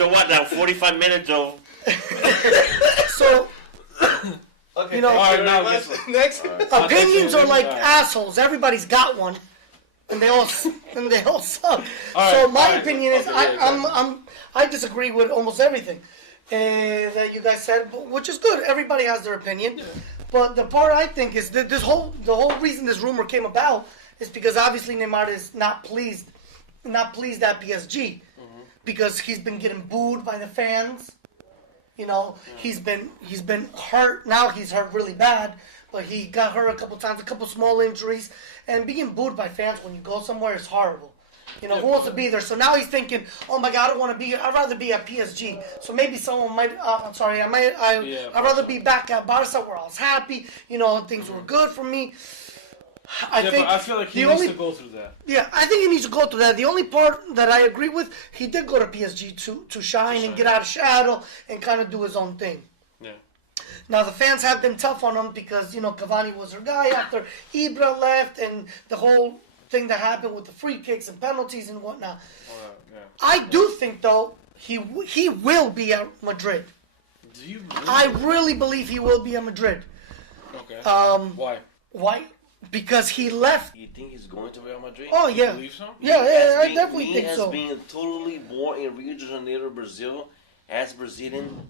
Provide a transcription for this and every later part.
So what now? 45 minutes of... So, Okay, you know, all right, now next. opinions are like assholes. Everybody's got one, and they all suck. So my opinion is, I disagree with almost everything that you guys said, which is good. Everybody has their opinion, but the part I think is that the whole reason this rumor came about is because obviously Neymar is not pleased at PSG because he's been getting booed by the fans. You know, he's been hurt. Now he's hurt really bad, but he got hurt a couple times, a couple small injuries, and being booed by fans when you go somewhere is horrible. You know, who wants to be there? So now he's thinking, oh my God, I don't want to be here. I'd rather be at PSG. So maybe someone might, I'd rather be back at Barca where I was happy. You know, things were good for me. But I feel like he needs to go through that. Yeah, I think he needs to go through that. The only part that I agree with, he did go to PSG to shine and get out of shadow and kind of do his own thing. Yeah. Now, the fans have been tough on him because, you know, Cavani was their guy after Ibra left and the whole thing that happened with the free kicks and penalties and whatnot. I do think, though, he will be at Madrid. Do you really? I really believe he will be at Madrid. Okay. Why? Because he left. You think he's going to Real Madrid? Oh, yeah. You believe so? Yeah, I definitely think so. He has been totally born in Rio de Janeiro, Brazil. As Brazilian,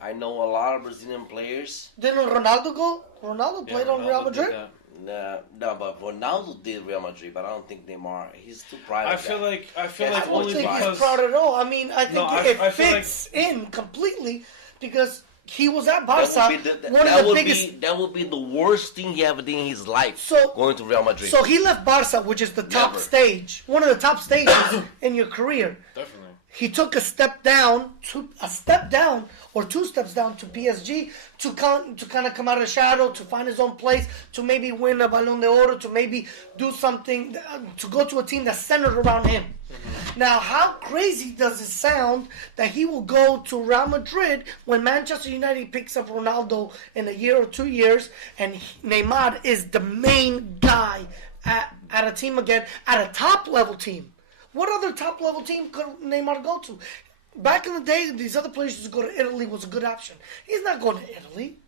I know a lot of Brazilian players. Didn't Ronaldo go? Ronaldo played on Real Madrid? No, but Ronaldo did Real Madrid, but I don't think Neymar. He's too proud. I feel like I only don't think because he's proud at all. I mean, I think it I feel fits in completely because he was at Barca. That would be the worst thing he ever did in his life. Going to Real Madrid. So he left Barca, which is the top stage, one of the top stages in your career. Definitely. He took a step down or two steps down to PSG to kind of come out of the shadow, to find his own place, to maybe win a Ballon d'Or, to maybe do something, to go to a team that's centered around him. Mm-hmm. Now, how crazy does it sound that he will go to Real Madrid when Manchester United picks up Ronaldo in a year or 2 years, and Neymar is the main guy at a team again, at a top-level team? What other top-level team could Neymar go to? Back in the day, these other places to go to Italy was a good option. He's not going to Italy.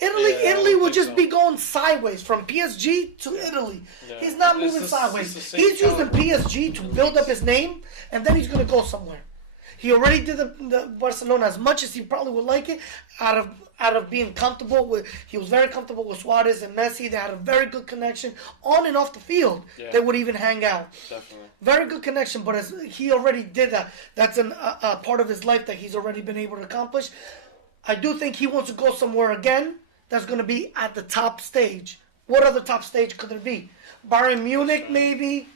Italy would just be going sideways from PSG to Italy. Yeah. He's not moving sideways. He's using PSG to build up his name, and then he's going to go somewhere. He already did the Barcelona as much as he probably would like it out of being comfortable with. He was very comfortable with Suarez and Messi. They had a very good connection on and off the field. Yeah. They would even hang out. Definitely. Very good connection, but he already did that. That's a part of his life that he's already been able to accomplish. I do think he wants to go somewhere again that's going to be at the top stage. What other top stage could there be? Bayern Munich, maybe?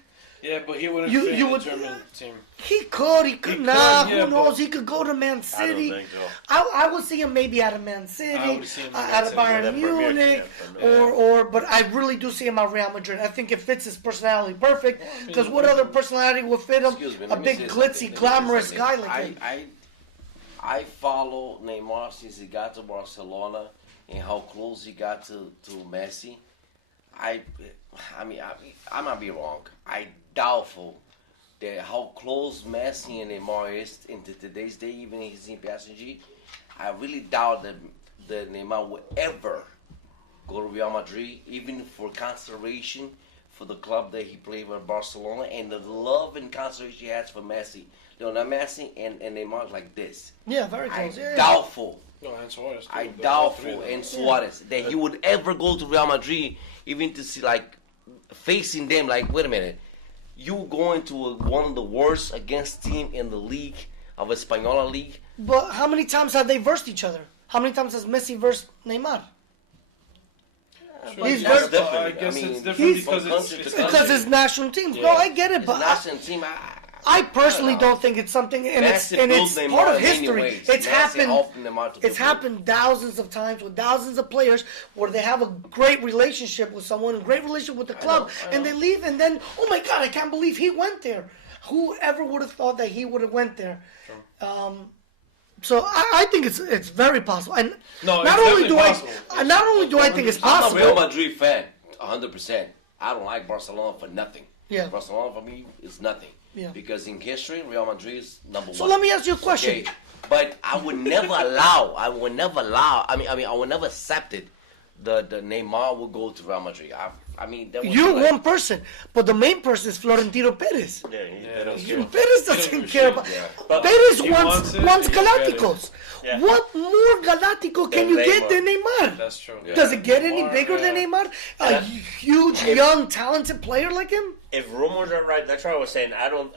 Yeah, but he wouldn't fit in the German team. He could. Who knows? He could go to Man City. I don't think so. I would see him maybe at a Man City, at a Bayern Munich, but I really do see him at Real Madrid. I think it fits his personality perfect, because what other personality would fit him? A big, glitzy, glamorous guy like him. I follow Neymar since he got to Barcelona and how close he got to Messi. I might be wrong. I doubtful that how close Messi and Neymar is in today's day, even if he's in PSG. I really doubt that Neymar will ever go to Real Madrid, even for consideration for the club that he played with, Barcelona, and the love and consideration he has for Messi. Lionel Messi and Neymar like this. Yeah, very close. Doubtful. No, and Suarez too. I doubtful and Suarez that he would ever go to Real Madrid, even to see like facing them. Like, wait a minute, you going to one of the worst against team in the league of Española league. But how many times have they versed each other? How many times has Messi versed Neymar? He's versed. I guess it's different because it's national teams. Yeah. No, I get it, but national team. I personally don't think it's something, and it's part of history. It's happened thousands of times with thousands of players where they have a great relationship with someone, a great relationship with the club, and they leave, and then, oh my God, I can't believe he went there. Whoever would have thought that he would have went there? Sure. So I think it's very possible, and not only do I think it's possible. I'm a Real Madrid fan, 100%. I don't like Barcelona for nothing. Yeah. Barcelona for me is nothing. Yeah. Because in history, Real Madrid is number one. So let me ask you a question. Okay. But I would never allow. I would never accept it. The Neymar will go to Real Madrid. You're one person, but the main person is Florentino Perez. Perez doesn't care about. Perez wants Galacticos. Yeah. What more Galactico can you get than Neymar? That's true. Yeah. Does it get any bigger than Neymar? A huge, young, talented player like him? If rumors are right, that's what I was saying. I don't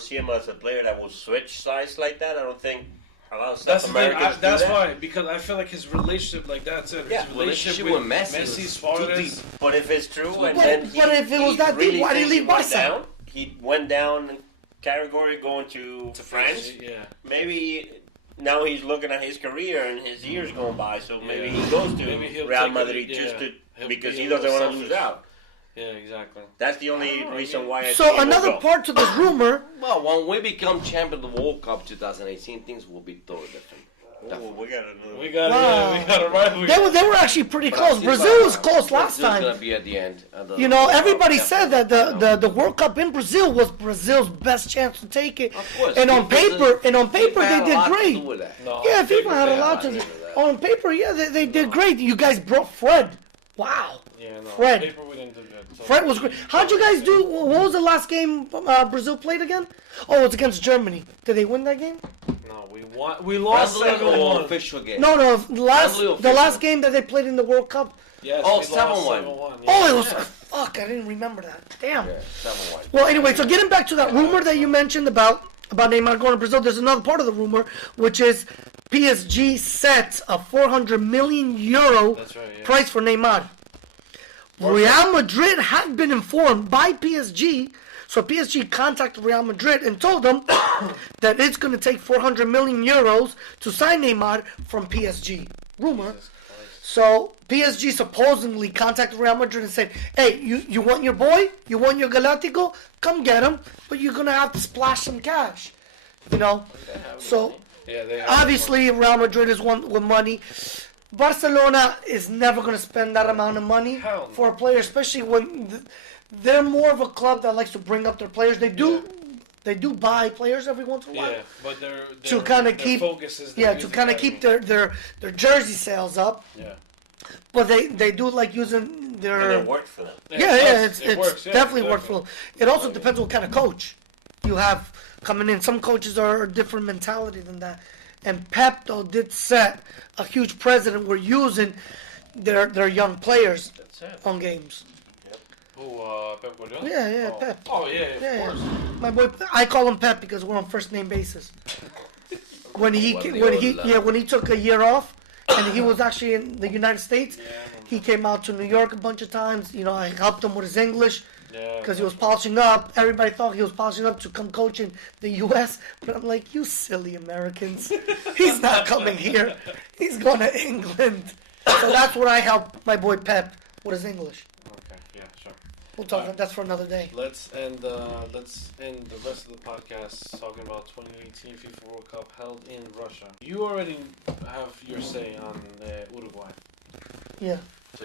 see him as a player that will switch sides like that. I don't think a lot of South Americans That's do that. why, because I feel like his relationship, like that said, Yeah, his relationship with Messi, Suarez. But if it's true, and But then if it was that really deep, why did he leave went Barca? down, he went down in category going to France. Yeah. Maybe now he's looking at his career and his years going by, so maybe he goes to he'll Real take Madrid because he doesn't want to lose out. Yeah, exactly. That's the only reason why I think So he will another go. part to this rumor. Well, when we become champion of the World Cup 2018, things will be totally different. Oh, we got a rivalry. They were actually pretty close. Brazil was close last time. Brazil's gonna be at the end. You know, everybody said that the World Cup in Brazil was Brazil's best chance to take it. Of course. And on paper, they did great. No, Yeah, FIFA had a had lot a to lot do. to do that. On paper, yeah, they did great. You guys brought Fred. Wow. Yeah, no. Fred. Paper we didn't do good. So Fred was great. How'd you guys do? What was the last game Brazil played again? Oh, it's against Germany. Did they win that game? No, we won. We lost Brazil 7-1. official game. No. The Brazil last game that they played in the World Cup. Yes, Oh, we lost 7-1. 7-1. Oh, it was fuck. I didn't remember that. Damn. Yeah, 7-1. Well, anyway, so getting back to that rumor that you mentioned about Neymar going to Brazil, there's another part of the rumor, which is PSG sets a 400 million euro That's right, yeah. price for Neymar. Real Madrid had been informed by PSG, so PSG contacted Real Madrid and told them that it's going to take 400 million euros to sign Neymar from PSG. Rumor. So PSG supposedly contacted Real Madrid and said, hey, you want your boy? You want your Galactico? Come get him, but you're going to have to splash some cash. You know? So Yeah, they have obviously Real Madrid is one with money. Barcelona is never going to spend that amount of money Hell no. for a player, especially when they're more of a club that likes to bring up their players. They do buy players every once in a while. Yeah, but To kind of keep, focus is to kind of keep their jersey sales up. Yeah. But they do like using their. And it worked for them. It works, definitely exactly. worked for them. It also depends what kind of coach you have coming in. Some coaches are a different mentality than that. And Pep though did set a huge precedent. We're using their young players That's it. on games. Who, Pep Guardiola? Yeah, oh. Pep. Oh, yeah, of course. My boy, I call him Pep because we're on first name basis. When he took a year off, and he was actually in the United States, he came out to New York a bunch of times. You know, I helped him with his English because he was polishing up. Everybody thought he was polishing up to come coach in the U.S., but I'm like, you silly Americans. He's not coming here. He's going to England. So that's where I help my boy Pep with his English. Okay, yeah, sure. We'll talk. That's for another day. Let's end the rest of the podcast talking about 2018 FIFA World Cup held in Russia. You already have your say on Uruguay. Yeah. So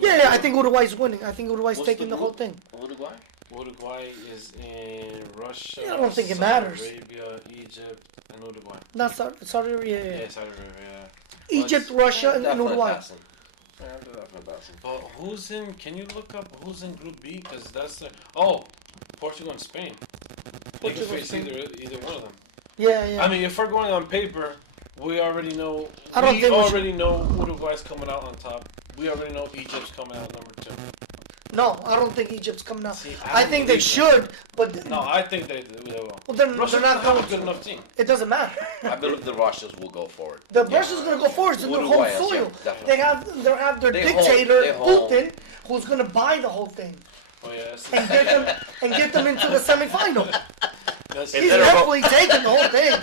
Yeah, I think Uruguay's winning. I think Uruguay's What's taking the the whole group? thing. Uruguay is in Russia. Yeah, I don't think it Saudi matters. Arabia, Egypt, and Uruguay. Not Saudi Arabia. Yeah, Yeah. Saudi Arabia. Egypt, Russia, and Uruguay. But who's in? Can you look up who's in Group B? Because that's the Portugal and Spain. They can Portugal, face Spain. either one of them. Yeah. I mean, if we're going on paper, we already know. I don't think we already know Uruguay's coming out on top. We already know Egypt's coming out number 2. No, I don't think Egypt's coming out. See, I don't think they believe should, but No, I think they will. well, then Russia they're not have going a good to. enough team. It doesn't matter. I believe the Russians will go for it. The Russians going to go forward. It's in their home Uruguay, soil. yeah, definitely. They have their They dictator They home. Putin, who's going to buy the whole thing Oh yeah, that's and get them into the semifinal. that's He's they don't definitely taking the whole thing.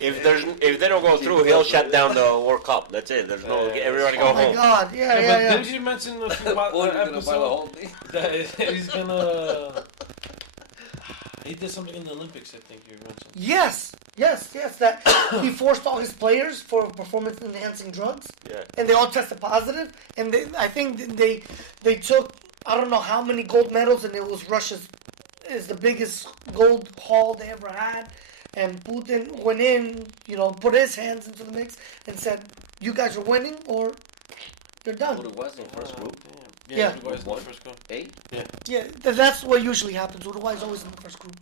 If they don't go through, he'll shut down the World Cup. That's it. There's no everybody go Oh my home. God! Yeah. But didn't you mention a few episode thing. that he's gonna? He did something in the Olympics. I think you mentioned. Yes. That he forced all his players for performance-enhancing drugs, Yeah. and they all tested positive. And I think they took I don't know how many gold medals, and it was Russia's is the biggest gold haul they ever had. And Putin went in, put his hands into the mix and said, "You guys are winning, or you're done." Uruguay's in first group. Yeah. Uruguay's in the first group. 8? Yeah, that's what usually happens. Uruguay's always in the first group.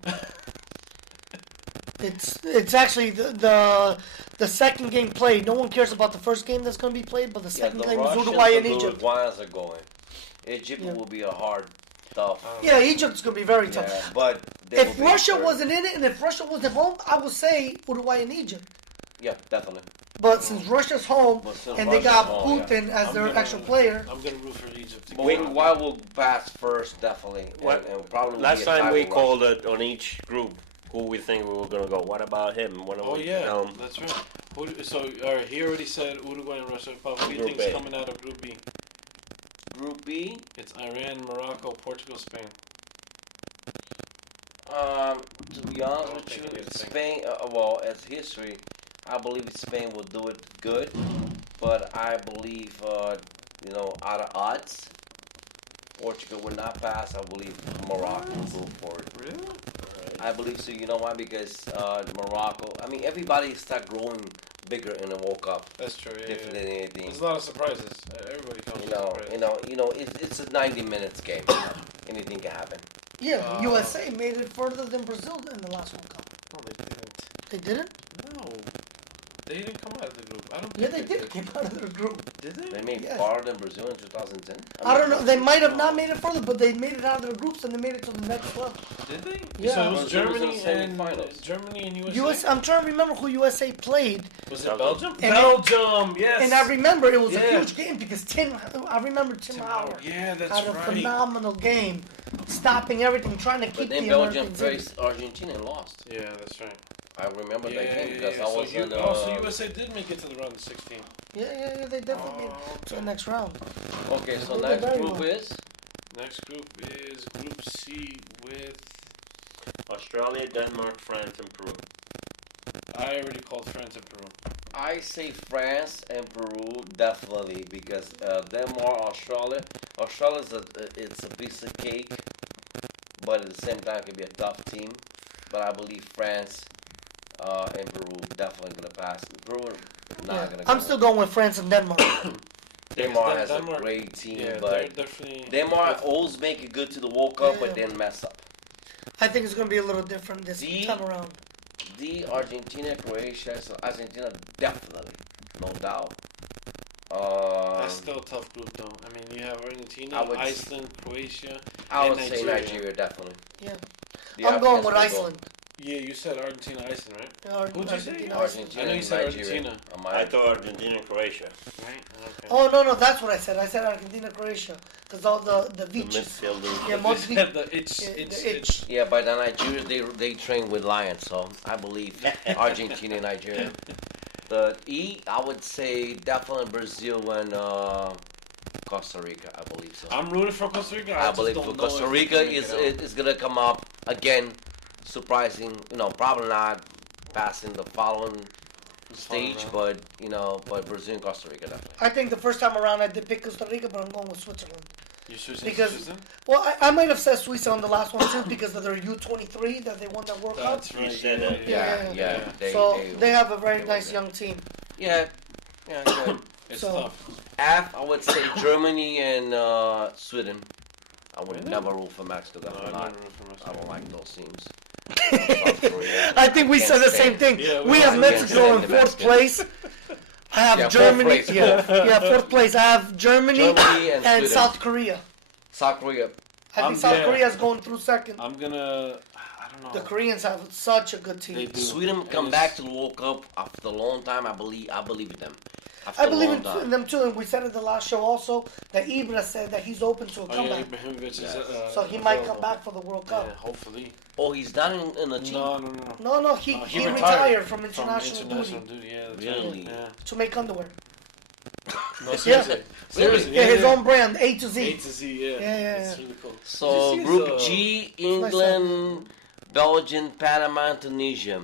It's actually the second game played. No one cares about the first game that's going to be played, but the second game is Uruguay and Egypt. The Uruguayans are going. Egypt will be a hard, tough. Yeah, Egypt's going to be very tough. Yeah, but if Russia wasn't in it and if Russia was at home, I would say Uruguay and Egypt. Yeah, definitely. But since Russia's home and they got Putin as their actual player, I'm going to root for Egypt. But Uruguay will pass first, definitely. And probably last time we called it on each group who we think we were going to go. What about him? That's right. So he already said Uruguay and Russia. Papa, who do you think's coming out of Group B? Group B? It's Iran, Morocco, Portugal, Spain. To be honest with you, Spain, as history, I believe Spain will do it good, but I believe, out of odds, Portugal will not pass. I believe Morocco will go for it. Really? I believe so. You know why? Because Morocco, everybody start growing bigger in the World Cup. That's true. Yeah, different than anything. There's a lot of surprises. Everybody comes. It's a 90 minutes game. Anything can happen. yeah, USA made it further than Brazil in the last World Cup. No, they didn't. They didn't? No. They didn't come out of the group. I don't. Yeah, they did come out of the group. Did they? They made Yes. farther than Brazil in 2010. I don't know. They might have not made it further, but they made it out of their groups and they made it to the next level. Did they? Yeah. So it Brazil was was Germany in and semifinals. Germany and USA. I'm trying to remember who USA played. Was it Belgium? And Belgium. Yes. And I remember it was a Yeah. huge game because I remember Tim Howard Yeah, that's had a right. phenomenal game, stopping everything, trying to But keep then the Belgium Americans in. faced Argentina and lost. Yeah, that's right. I remember Yeah, that game because yeah. I was in the. So USA did make it to the round of 16. Yeah, they definitely made it to the next round. Okay, so They did next very group well. is Next group is Group C with. Australia, Denmark, France, and Peru. I already called France and Peru. I say France and Peru definitely because Denmark, Australia. Australia's it's a piece of cake, but at the same time it can be a tough team. But I believe France and Peru definitely gonna pass. Peru not gonna. I'm still going with France and Denmark. Denmark has Denmark, a great team, Yeah, but they're definitely. Denmark always make it good to the World Cup, Yeah. but then mess up. I think it's going to be a little different this time around. The Argentina, Croatia, so Argentina definitely, no doubt. That's still a tough group, though. I mean, you have Argentina, I would Iceland, Croatia, I and would say Nigeria definitely. Yeah. The I'm going Africans with will Iceland. Yeah, you said Argentina, Iceland, right? Who'd you say? Argentina I know you and said Nigeria. Argentina. I thought Argentina and Croatia. Right? Okay. Oh, no, that's what I said. I said Argentina, Croatia. Because all the The beaches. midfielders. Yeah, You most said the itch. Yeah, the It's itch. Yeah, by the Nigeria they train with lions, so I believe Argentina and Nigeria. The E, I would say definitely Brazil and Costa Rica. I believe so. I'm rooting for Costa Rica. I just believe don't for know Costa if Rica they can make it out. is gonna come up again, surprising. Probably not passing the following stage, but Brazil and Costa Rica definitely. I think the first time around I did pick Costa Rica, but I'm going with Switzerland. You choosing Because, Switzerland? well, I might have said Suiza on the last one too because of their U23 that they won that World Cup. That's right. You said that. Yeah. So they have a very nice young team. Yeah, good. It's So- tough. F, I would say Germany and Sweden. I would Really? never root for Mexico. No, Definitely I not. never root for I Mexico. don't like those teams. South Korea. I think we Can't said the stand same thing. Yeah, we we have can't Mexico stand in the fourth Mexicans. place. I have Yeah, fourth Germany. place, Fourth place. I have Germany, Germany and Sweden. South Korea. South Korea. I think South yeah. Korea's going through second. I'm gonna. I don't know. The Koreans have such a good They team. do. Sweden come And back it's- to the World Cup after a long time. I believe in them. After I a believe long in time. them too, and we said it the last show also that Ibra said that he's open to a Oh, yeah, comeback. Ibrahimovic is. So he might come available. back for the World Cup. Yeah, hopefully. Oh, he's not in the team. No. No, he He retired from From international international duty duty. Yeah, that's Really? Right. Yeah. to make underwear. No, seriously. Seriously. Yeah, his own brand, A to A Z. to Z. Yeah. Yeah. It's really cool. So Did you see Group his, G, England, Belgium, Panama, and Tunisia.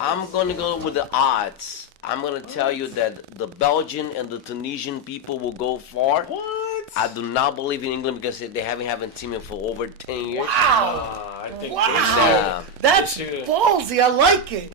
I'm gonna go with the odds. I'm gonna tell you that the Belgian and the Tunisian people will go far. What? I do not believe in England because they haven't had a team for over 10 years. Wow. I I think Wow. Yeah. That's This year- ballsy. I like it.